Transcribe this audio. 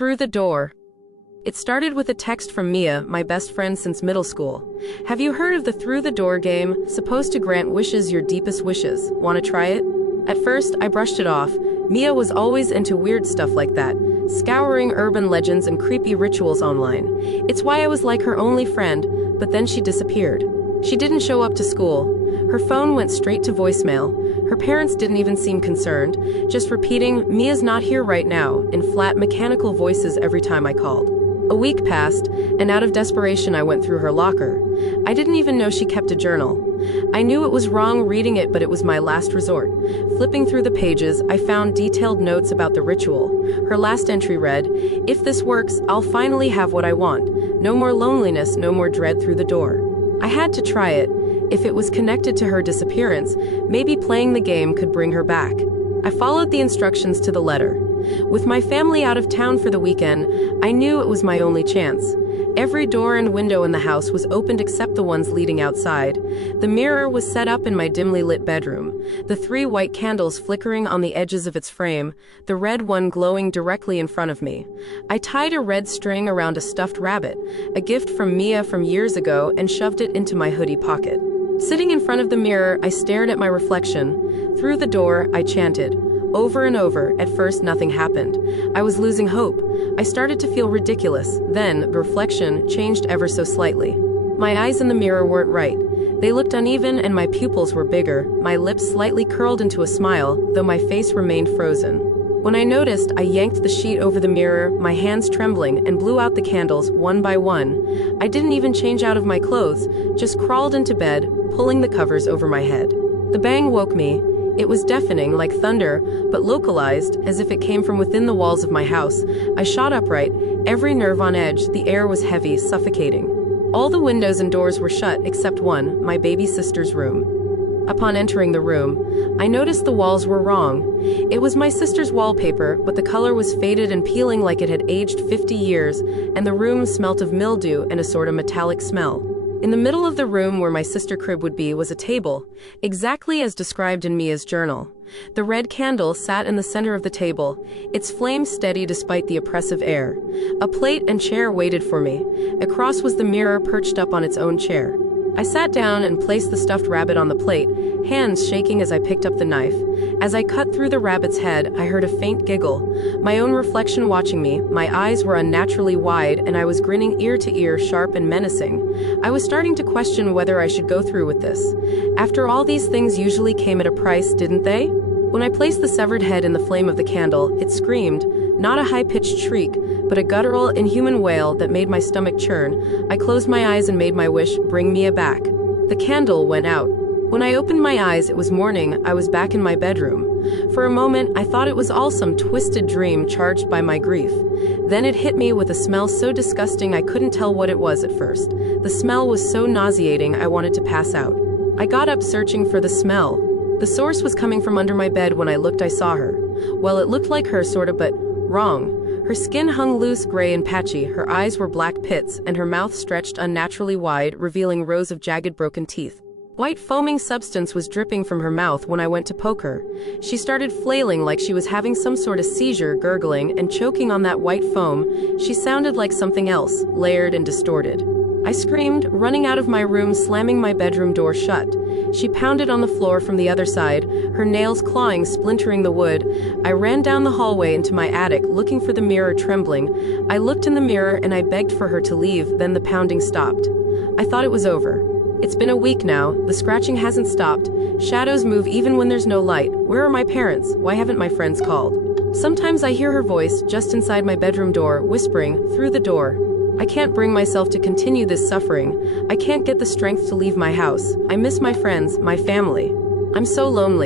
Through the door. It started with a text from Mia, my best friend since middle school. Have you heard of the Through the Door game? Supposed to grant wishes your deepest wishes. Want to try it? At first, I brushed it off. Mia was always into weird stuff like that, scouring urban legends and creepy rituals online. It's why I was like her only friend, but then she disappeared. She didn't show up to school. Her phone went straight to voicemail. Her parents didn't even seem concerned, just repeating, "Mia's not here right now," in flat, mechanical voices every time I called. A week passed, and out of desperation I went through her locker. I didn't even know she kept a journal. I knew it was wrong reading it, but it was my last resort. Flipping through the pages, I found detailed notes about the ritual. Her last entry read, "If this works, I'll finally have what I want. No more loneliness, no more dread through the door." I had to try it. If it was connected to her disappearance, maybe playing the game could bring her back. I followed the instructions to the letter. With my family out of town for the weekend, I knew it was my only chance. Every door and window in the house was opened except the ones leading outside. The mirror was set up in my dimly lit bedroom, the 3 white candles flickering on the edges of its frame, the red one glowing directly in front of me. I tied a red string around a stuffed rabbit, a gift from Mia from years ago, and shoved it into my hoodie pocket. Sitting in front of the mirror, I stared at my reflection. Through the door, I chanted. Over and over. At first, nothing happened. I was losing hope. I started to feel ridiculous. Then, the reflection changed ever so slightly. My eyes in the mirror weren't right. They looked uneven and my pupils were bigger, my lips slightly curled into a smile, though my face remained frozen. When I noticed, I yanked the sheet over the mirror, my hands trembling, and blew out the candles, one by one. I didn't even change out of my clothes, just crawled into bed, pulling the covers over my head. The bang woke me. It was deafening, like thunder, but localized, as if it came from within the walls of my house. I shot upright, every nerve on edge, the air was heavy, suffocating. All the windows and doors were shut, except one, my baby sister's room. Upon entering the room, I noticed the walls were wrong. It was my sister's wallpaper, but the color was faded and peeling like it had aged 50 years, and the room smelt of mildew and a sort of metallic smell. In the middle of the room where my sister crib would be was a table, exactly as described in Mia's journal. The red candle sat in the center of the table, its flame steady despite the oppressive air. A plate and chair waited for me. Across was the mirror perched up on its own chair. I sat down and placed the stuffed rabbit on the plate, hands shaking as I picked up the knife. As I cut through the rabbit's head, I heard a faint giggle. My own reflection watching me, my eyes were unnaturally wide, and I was grinning ear to ear, sharp and menacing. I was starting to question whether I should go through with this. After all, these things usually came at a price, didn't they? When I placed the severed head in the flame of the candle, it screamed, not a high-pitched shriek, but a guttural, inhuman wail that made my stomach churn. I closed my eyes and made my wish, bring Mia back. The candle went out. When I opened my eyes, it was morning. I was back in my bedroom. For a moment, I thought it was all some twisted dream charged by my grief. Then it hit me with a smell so disgusting I couldn't tell what it was at first. The smell was so nauseating I wanted to pass out. I got up searching for the smell. The source was coming from under my bed. When I looked, I saw her. Well, it looked like her, sort of, but wrong. Her skin hung loose, gray and patchy, her eyes were black pits, and her mouth stretched unnaturally wide, revealing rows of jagged broken teeth. White foaming substance was dripping from her mouth when I went to poke her. She started flailing like she was having some sort of seizure, gurgling and choking on that white foam. She sounded like something else, layered and distorted. I screamed, running out of my room, slamming my bedroom door shut. She pounded on the floor from the other side, her nails clawing, splintering the wood. I ran down the hallway into my attic, looking for the mirror, trembling. I looked in the mirror and I begged for her to leave, then the pounding stopped. I thought it was over. It's been a week now, the scratching hasn't stopped. Shadows move even when there's no light. Where are my parents? Why haven't my friends called? Sometimes I hear her voice, just inside my bedroom door, whispering, through the door. I can't bring myself to continue this suffering. I can't get the strength to leave my house. I miss my friends, my family. I'm so lonely.